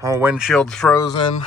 Whole windshield's frozen.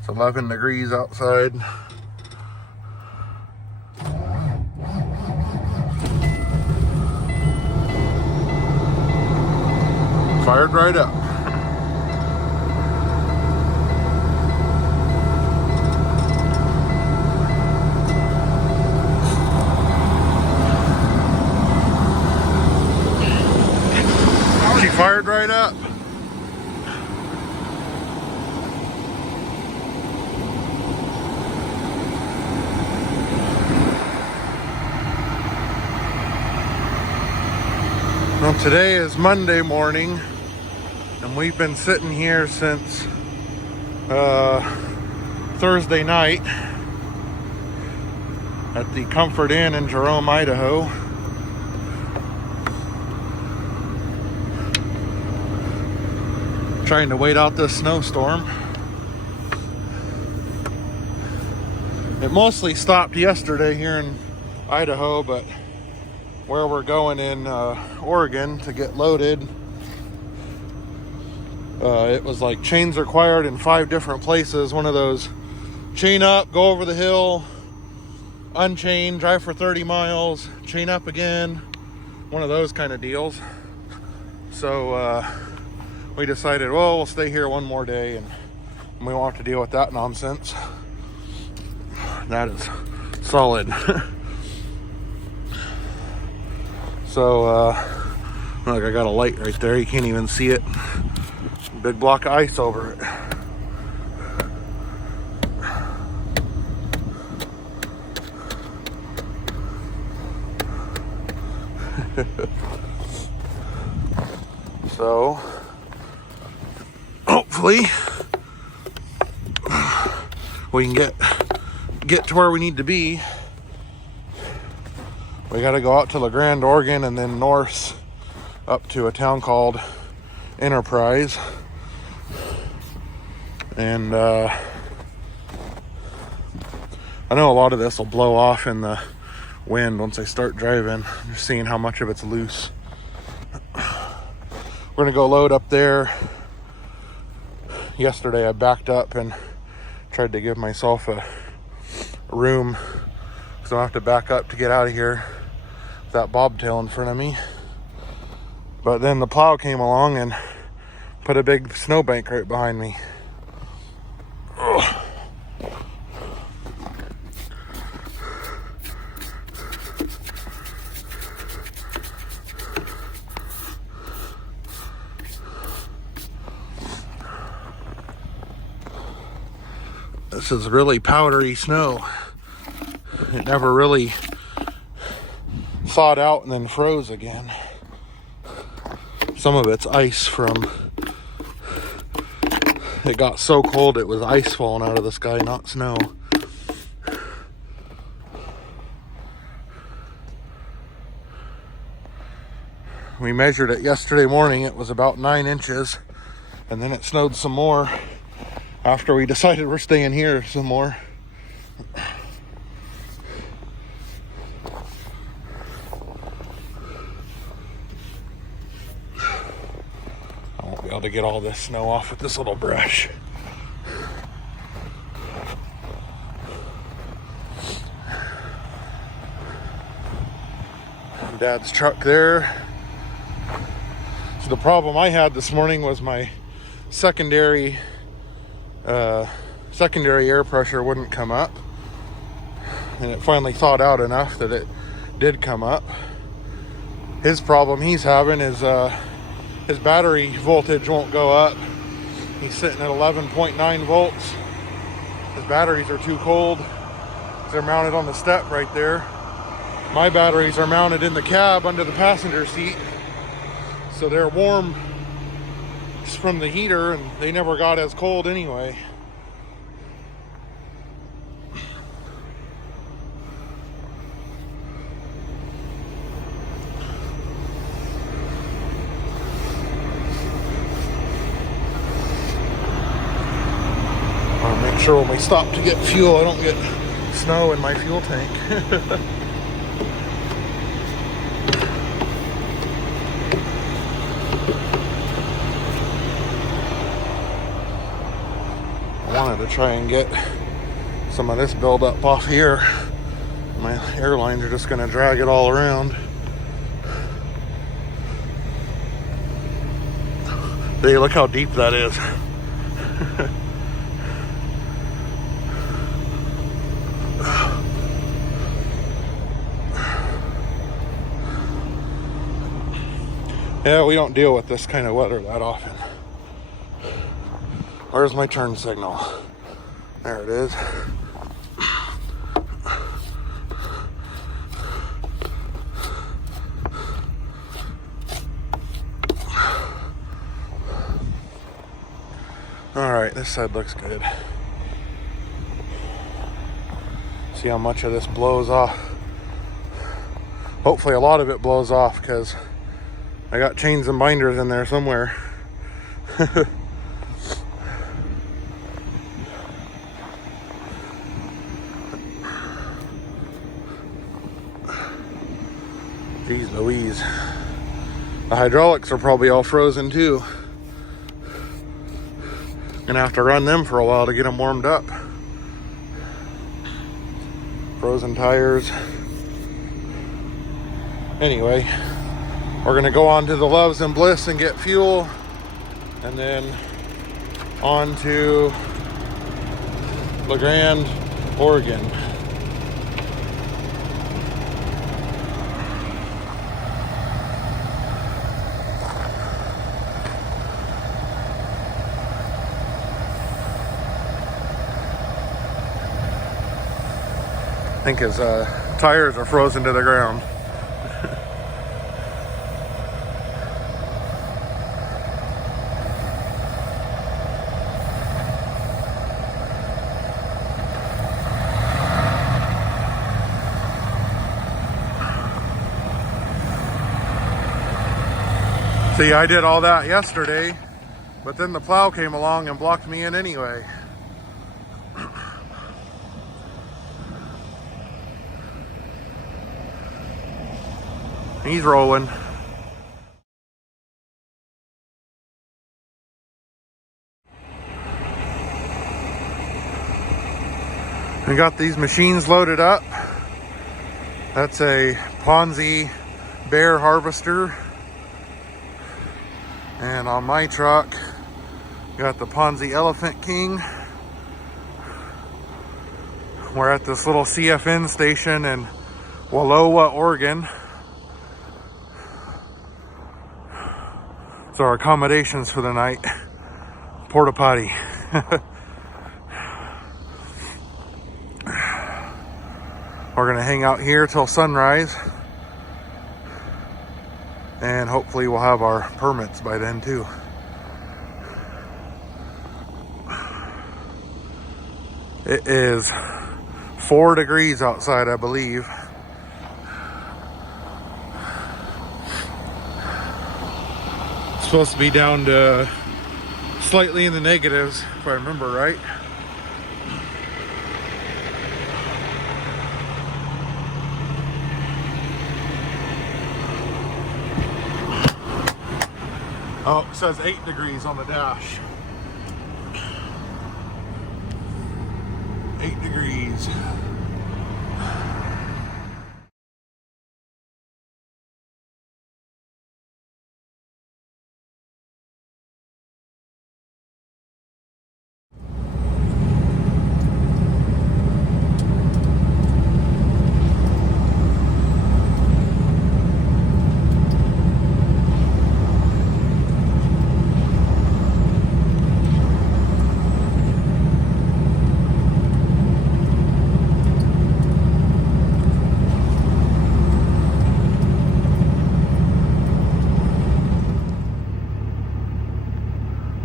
It's 11 degrees outside. Fired right up. She fired right up. Well, today is Monday morning, and we've been sitting here since Thursday night at the Comfort Inn in Jerome, Idaho. Trying to wait out this snowstorm. It mostly stopped yesterday here in Idaho, but where we're going in Oregon to get loaded, it was like chains required in 5 different places. One of those chain up, go over the hill, unchain, drive for 30 miles, chain up again, one of those kind of deals. So we decided, well, we'll stay here one more day and we won't have to deal with that nonsense. That is solid. So look, I got a light right there, you can't even see it. Big block of ice over it. So hopefully we can get to where we need to be. We got to go out to La Grande, Oregon, and then north up to a town called Enterprise. And I know a lot of this will blow off in the wind once I start driving. I'm just seeing how much of it's loose. We're gonna go load up there. Yesterday I backed up and tried to give myself a room because I have to back up to get out of here with that bobtail in front of me. But then the plow came along and put a big snowbank right behind me. Ugh. This is really powdery snow. It never really thawed out and then froze again. Some of it's ice from, it got so cold it was ice falling out of the sky, not snow. We measured it yesterday morning, it was about 9 inches, and then it snowed some more after we decided we're staying here some more. I won't be able to get all this snow off with this little brush. Dad's truck there. So the problem I had this morning was my secondary air pressure wouldn't come up, and it finally thawed out enough that it did come up. His problem he's having is his battery voltage won't go up. He's sitting at 11.9 volts. His batteries are too cold. They're mounted on the step right there. My batteries are mounted in the cab under the passenger seat, so they're warm from the heater, and they never got as cold anyway. I'll make sure when we stop to get fuel, I don't get snow in my fuel tank. try and get some of this buildup off here. My airlines are just going to drag it all around. Hey, look how deep that is. Yeah, we don't deal with this kind of weather that often. Where's my turn signal? There it is. All right, this side looks good. See how much of this blows off. Hopefully a lot of it blows off, because I got chains and binders in there somewhere. Jeez Louise. The hydraulics are probably all frozen too. Gonna have to run them for a while to get them warmed up. Frozen tires. Anyway, we're gonna go on to the Loves and Bliss and get fuel, and then on to La Grande, Oregon. I think his tires are frozen to the ground. See, I did all that yesterday, but then the plow came along and blocked me in anyway. He's rolling. We got these machines loaded up. That's a Ponsse Bear harvester. And on my truck, got the Ponsse Elephant King. We're at this little CFN station in Wallowa, Oregon. So our accommodations for the night, porta potty. We're gonna hang out here till sunrise, and hopefully we'll have our permits by then too. It is 4 degrees outside, I believe. Supposed to be down to slightly in the negatives, if I remember right. Oh, it says 8 degrees on the dash. 8 degrees.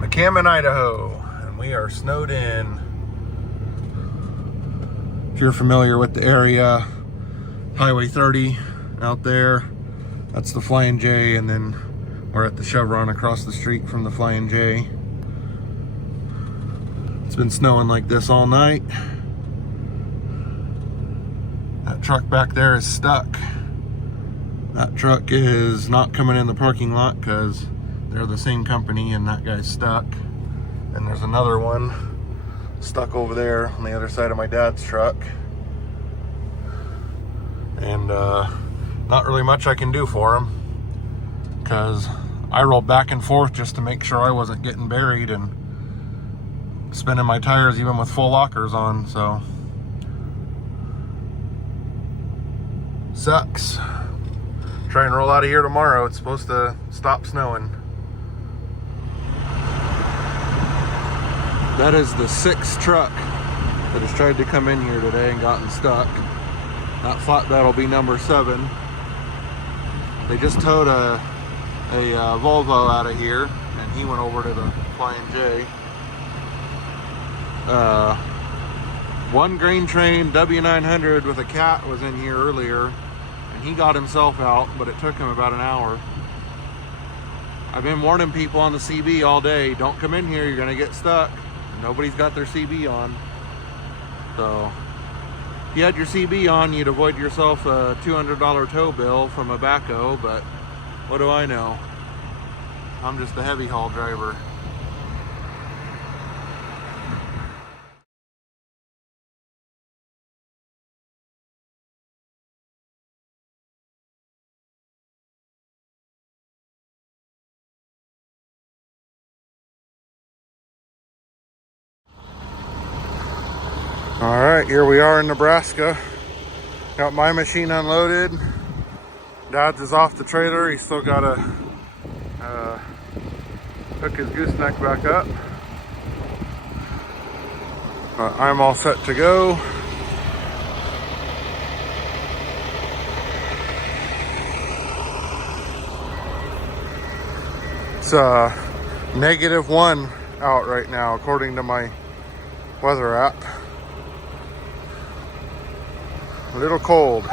McCammon, Idaho, and we are snowed in. If you're familiar with the area, Highway 30 out there, that's the Flying J, and then we're at the Chevron across the street from the Flying J. It's been snowing like this all night. That truck back there is stuck. That truck is not coming in the parking lot because they're the same company, and that guy's stuck. And there's another one stuck over there on the other side of my dad's truck. And not really much I can do for him, because I rolled back and forth just to make sure I wasn't getting buried and spinning my tires even with full lockers on, so sucks. Try and roll out of here tomorrow. It's supposed to stop snowing. That is the 6th truck that has tried to come in here today and gotten stuck. That flatbed will be number 7. They just towed a Volvo out of here, and he went over to the Flying J. One grain train W900 with a cat was in here earlier, and he got himself out, but it took him about an hour. I've been warning people on the CB all day, don't come in here, you're gonna get stuck. Nobody's got their CB on. So if you had your CB on, you'd avoid yourself a $200 tow bill from a backhoe, but what do I know? I'm just a heavy haul driver. All right, here we are in Nebraska. Got my machine unloaded. Dad's is off the trailer. He's still got to hook his gooseneck back up. I'm all set to go. It's -1 out right now, according to my weather app. A little cold.